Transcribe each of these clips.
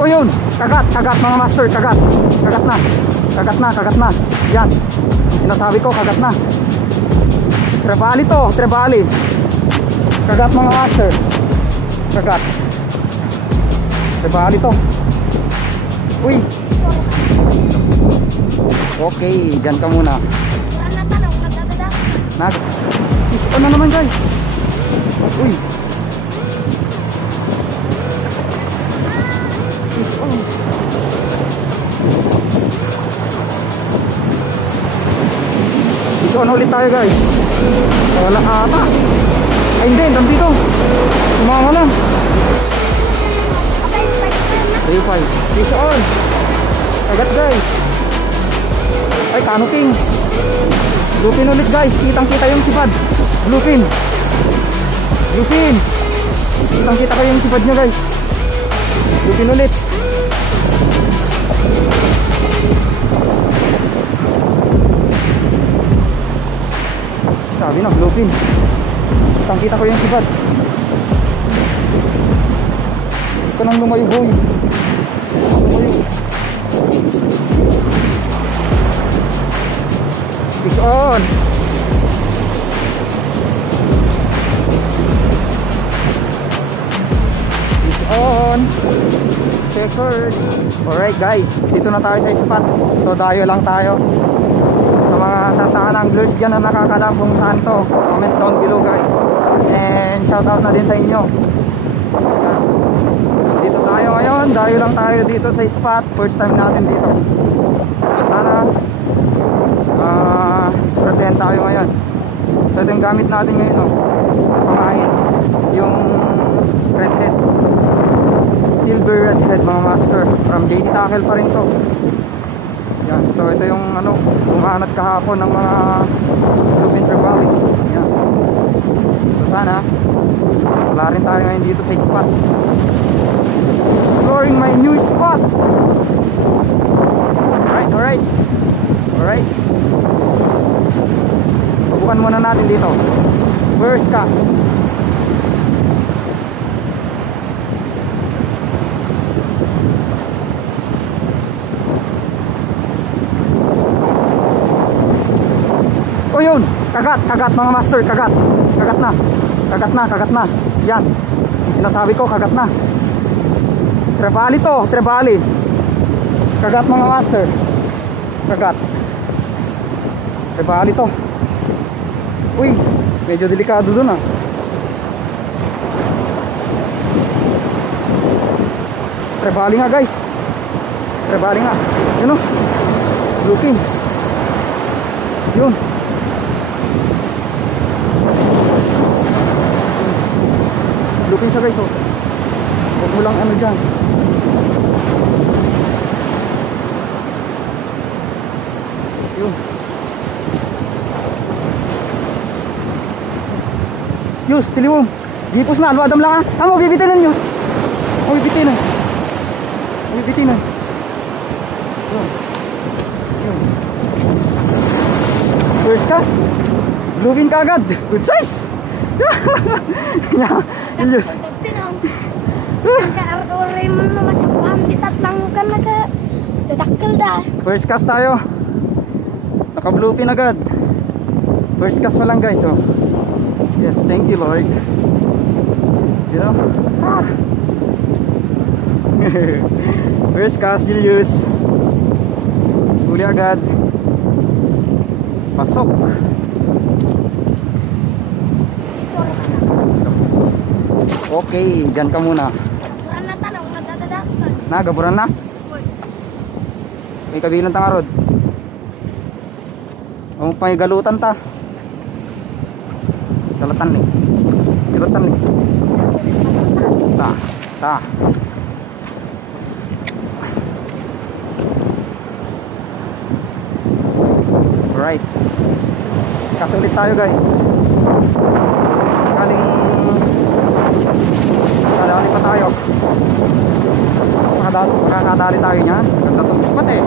O yun, kagat mga master, kagat na. Yan, sinasabi ko, kagat na. Trevally to, trevally. Kagat mga master, kagat. Trevally to. Uy. Okay, dyan ka muna. Fish on na naman guys. Uy. Fish on. Fish on ulit tayo guys. Wala ata. Ay hindi, nandito. Sumama lang. 3-5. Fish on. Kagat guys. Ay, canoping. Bluefin ulit guys. Kitang kita yung sipad. Bluefin. Kitang kita ko yung sipad nyo guys. Bluefin ulit. Sabi na, bluefin. Kitang kita ko yung sipad. Ito nang lumayo boy. Fish on. Fish on. Checkered. Alright guys, dito na tayo sa spot. So dayo lang tayo. Sa mga santaan anglers dyan na nakakalam kung saan to, comment down below guys. And shout out na din sa inyo. Dito tayo ngayon, dayo lang tayo dito sa spot. First time natin dito. So sana swertehan tayo ngayon. So ito yung gamit natin ngayon, no? Pamain yung redhead, silver redhead mga master, from JD Tackle pa rin to. Yan. So ito yung ano, umanat kahapon ng mga bluefin trevally. Yan. So sana wala rin tayo ngayon dito sa spot. Exploring my new spot. Alright. Subukan muna natin dito. First cast. O yun, kagat mga master, kagat na. Yan, yung sinasabi ko, kagat na. Trevally to, trevally. Kagat mga master, kagat. Trevally to. Uy, medyo delikado dun ah. Trevally nga guys. Trevally nga. Yun o, bluefin. Yun. Bluefin siya guys oh. Huwag mo lang ano dyan. Yun. Yus, tiliwom. Gipos na, alwadam lang ah. Mo, bibitinan Yus. O, bibitinan. Yun. First cast. Bluefin kagad. Good size. Yus. First cast tayo. Naka bluefin agad. First cast pa lang guys oh. Yes, thank you Lord. You know? First cast, Julius. Huli agad. Pasok. Okay, dyan ka muna. Gaburan na? May kabilang tangarod. Ang pangigalutan ta. Galatan nih. Ta. Right. Kasulit tayo guys. Sakaling kadali pa tayo. Makakadali tayo niyan. Ganda itong spot eh.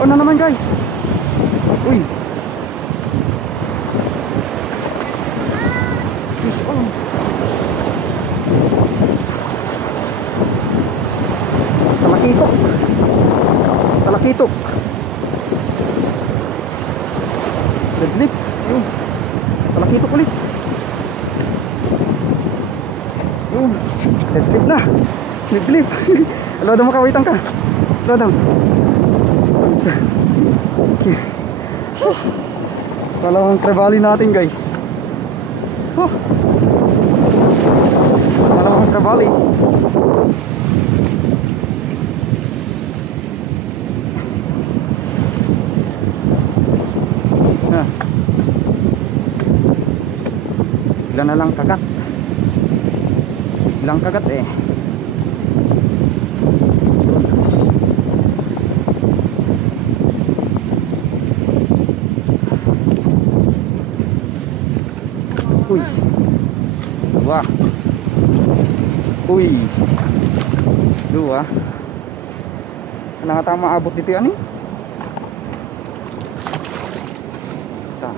on na naman guys. Uy. Fish on. Talakitok. Talakitok. Deadlift. Ayun. Talakitok ulit. Ayun. Deadlift na. Deadlift. Lodong, makawitan ka. Lodong. Okay. Dalawang trevally natin guys. Dalawang trevally. Ilan na lang kagat. Ilang kagat eh. Uy. Wah. Uy. Dua. Ano nga tama abot dito yan eh? Ito.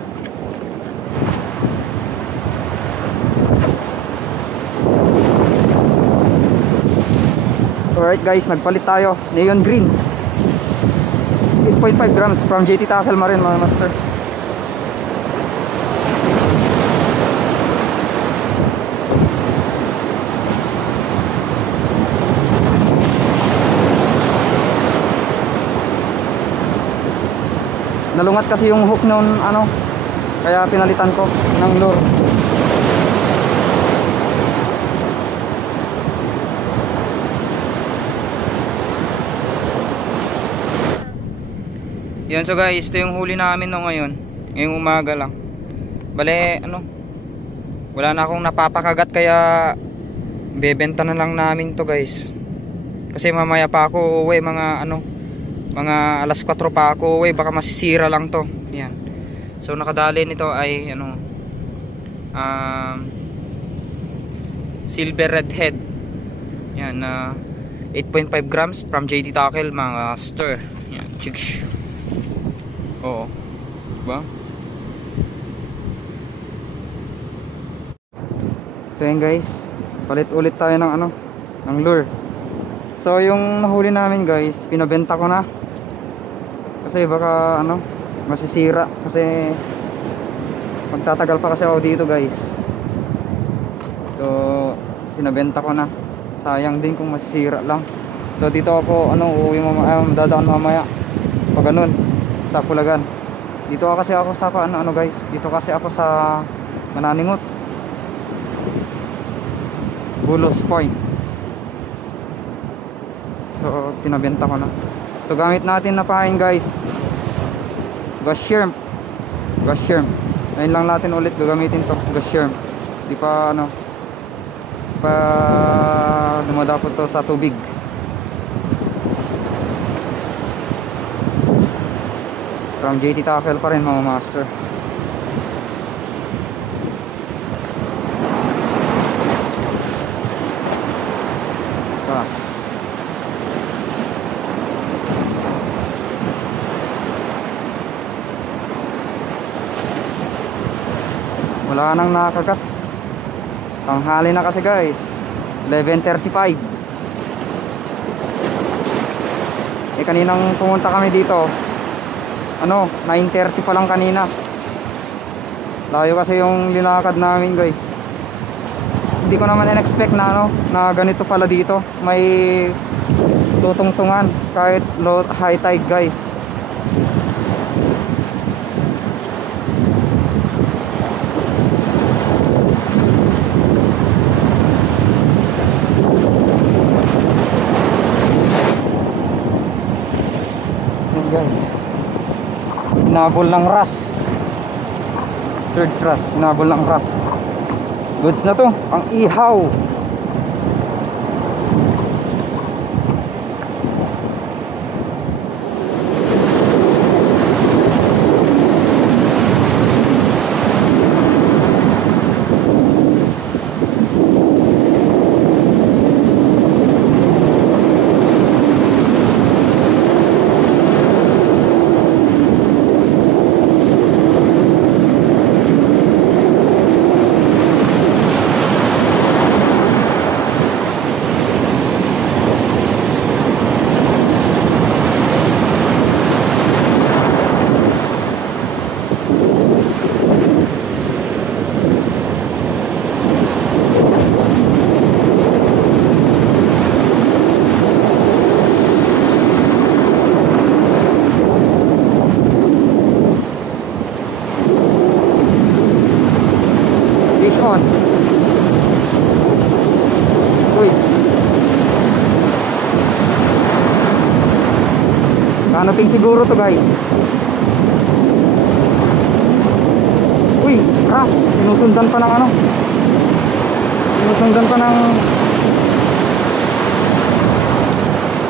Alright guys, nagpalit tayo. Neon green. 8.5 grams from JT Tackle Marine mga master. Nalungat kasi yung hook noon ano, kaya pinalitan ko ng lure. Yan, so guys, ito yung huli namin no ngayon. Ngayong umaga lang. Bale, ano, wala na akong napapakagat kaya bebenta na lang namin to guys. Kasi mamaya pa ako uwi, mga ano, mga alas 4 pa ako uwi, baka masisira lang to. Yan. So nakadali nito ay ano, silver redhead. Yan, 8.5 grams from JT Tackle mga master. Yan, chick. Oo. Diba? So yan guys, palit ulit tayo ng ano, ng lure. So yung nahuli namin guys, pinabenta ko na. Kasi baka ano, masisira. Kasi magtatagal pa kasi ako dito guys. So pinabenta ko na. Sayang din kung masisira lang. So dito ako ano, uuwi mamaya, dadaan mamaya. Pag ganun, sa Pulagan. Dito kasi ako sa ano guys, dito kasi ako sa Mananingot, Bulos Point. So pinabenta ko na. So gamit natin na pain guys, gas shrimp. Gas shrimp. Ayun lang natin ulit gagamitin to, gas shrimp. Di pa ano, pa dumadapot to sa tubig. From JT Tackle pa rin mga master. Gas. Wala nang nakagat. Tanghali na kasi guys, 11:35. Kaninang pumunta kami dito, ano, 9:30 pa lang kanina. Layo kasi yung linakad namin guys. Hindi ko naman in-expect na ano, na ganito pala dito. May tutungtungan kahit low, high tide guys. Yan guys, hinabol ng ras, surge ras, hinabol ng ras. Goods na to, ang ihaw. on. Uy. Canoping siguro to guys. Uy, ras. Sinusundan pa ng ano.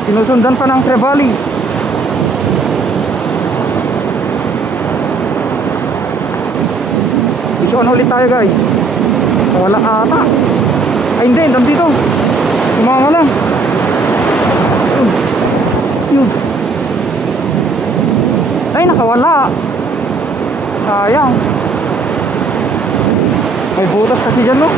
Sinusundan pa ng Trevally. Fish on ulit tayo guys. Wala ata. Ay hindi, nandito. Sumama lang. Yun. Ay nakawala. Sayang. May butas kasi dyan no.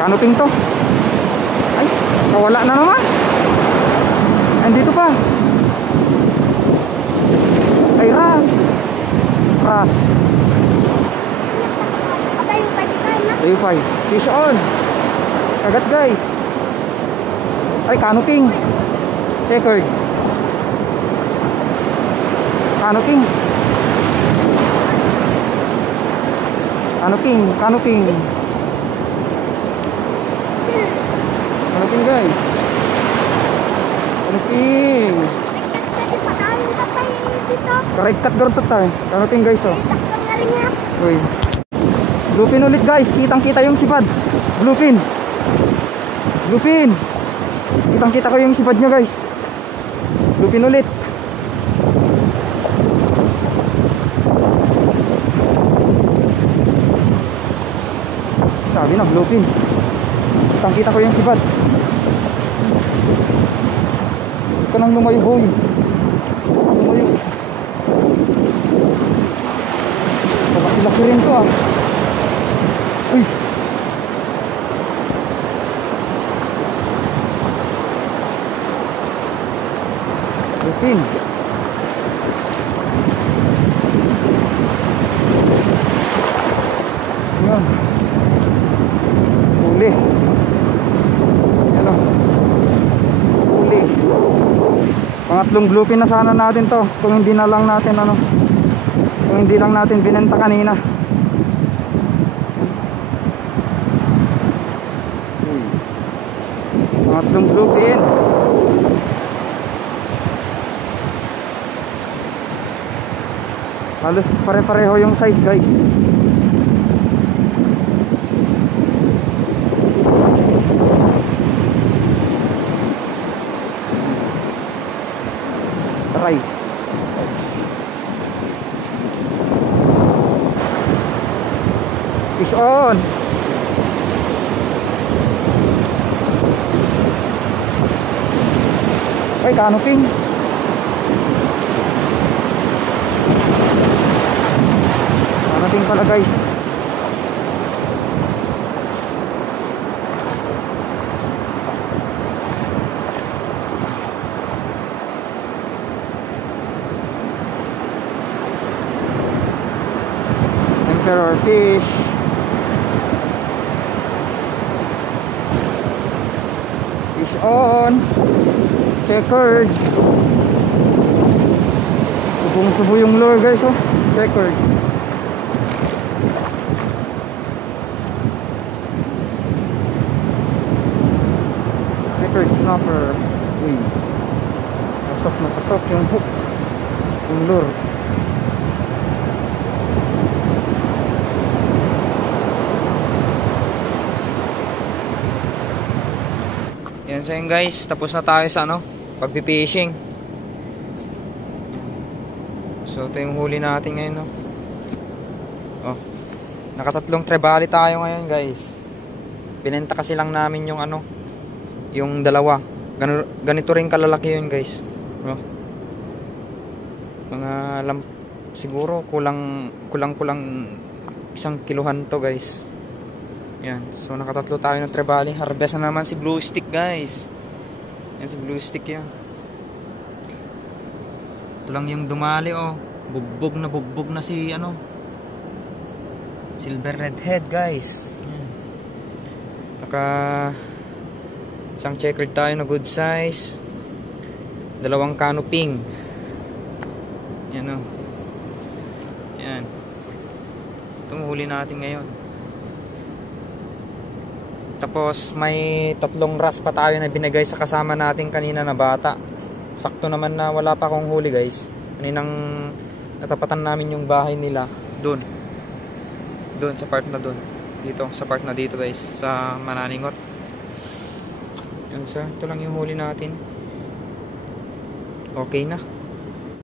Canoping to. Ay, nawala na naman. Andito pa. Ay, ras. Ras. Ayupay. Fish on. Kagat guys. Ay, canoping. Checkered. Canoping. Canoping. Canoping. Canoping guys. Canoping. Karekat doon to tayo. Canoping guys oh. Uy. Bluefin ulit guys. Kitang kita yung sipad. Bluefin. Bluefin. Kitang kita ko yung sipad nyo guys. Bluefin ulit. Sabi na bluefin. Kitang kita ko yung sipad. Ito nang lumayo boy. Lumayo. Laki rin to ah. Uy. Lupin. Yan. Uli. Yan o. Uli. Pangatlong bluefin na sana natin to. Kung hindi na lang natin ano. Kung hindi lang natin binenta kanina. Pangatlong bluefin. Halos pare-pareho yung size guys. Try. Fish on. Ay, canoping. Canoping pala guys. Emperor fish. Fish on. Checkered. Subong-subo yung lure guys oh. Checkered. Checkered snapper. Uy. Pasok na pasok yung hook. Yung lure. Yan sa yun guys. Tapos na tayo sa ano pagpipishing. So ito yung huli natin ngayon no? Oh, nakatatlong trebali tayo ngayon guys. Binenta kasi lang namin yung ano, yung dalawa. Ganito rin kalalaki yun guys. Oh. Mga siguro kulang 1 kiluhan to guys. Yan. So nakatatlo tayo ng Trevally. Harvest na naman si Blue Stick guys. Yan si Blue Stick yan. Ito lang yung dumali oh. Bugbog na si ano, Silver Redhead guys. Yan. Isang checkered tayo na good size. 2 canoping. Yan oh. Yan. Ito huli natin ngayon. Tapos may 3 ras pa tayo na binigay sa kasama natin kanina na bata. Sakto naman na wala pa akong huli guys. Kaninang natapatan namin yung bahay nila doon sa part na doon, dito sa part na dito guys, sa Mananingot. Yan sir, ito lang yung huli natin. Okay na.